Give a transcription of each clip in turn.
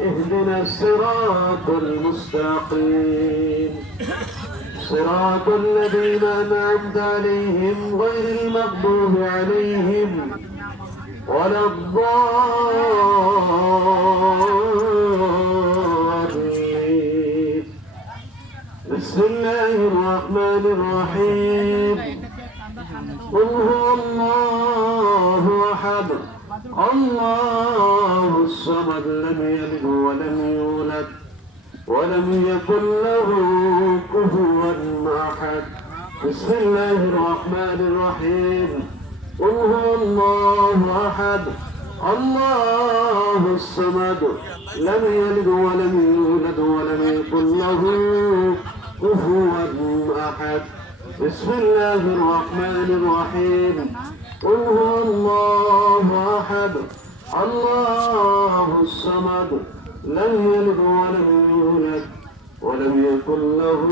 اهدنا الصراط المستقيم صراط الذين أنعمت عليهم غير المغضوب عليهم ولا الضالين. بسم الله الرحمن الرحيم. قل هو الله أحد الله الصمد لم يلد ولم يولد ولم يكن له كفوا أحد. بسم الله الرحمن الرحيم. قل هو الله أحد الله الصمد لم يلد ولم يولد ولم يكن له كفوا أحد. بسم الله الرحمن الرحيم. قل هو الله أحد الله الصمد لم يلد ولم يولد ولم يكن له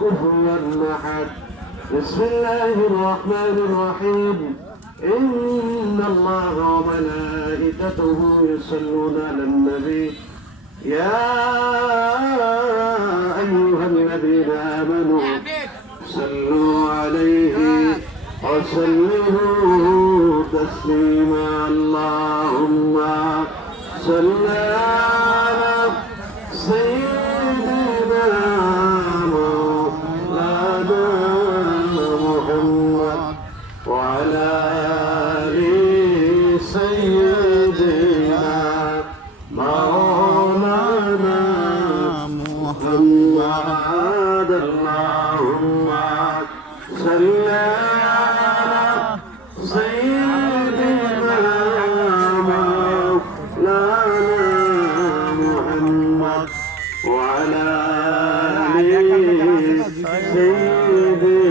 كفوا أحد. بسم الله الرحمن الرحيم. إن الله وملائكته يصلون على النبي يا أيها الذين آمنوا صلوا عليه وسلموا تسليما. اللهم صل على سيدنا مولانا محمد وعلى آل سيدنا مولانا محمد. اللهم صل على سيدنا مولانا محمد وعلى آل سيدنا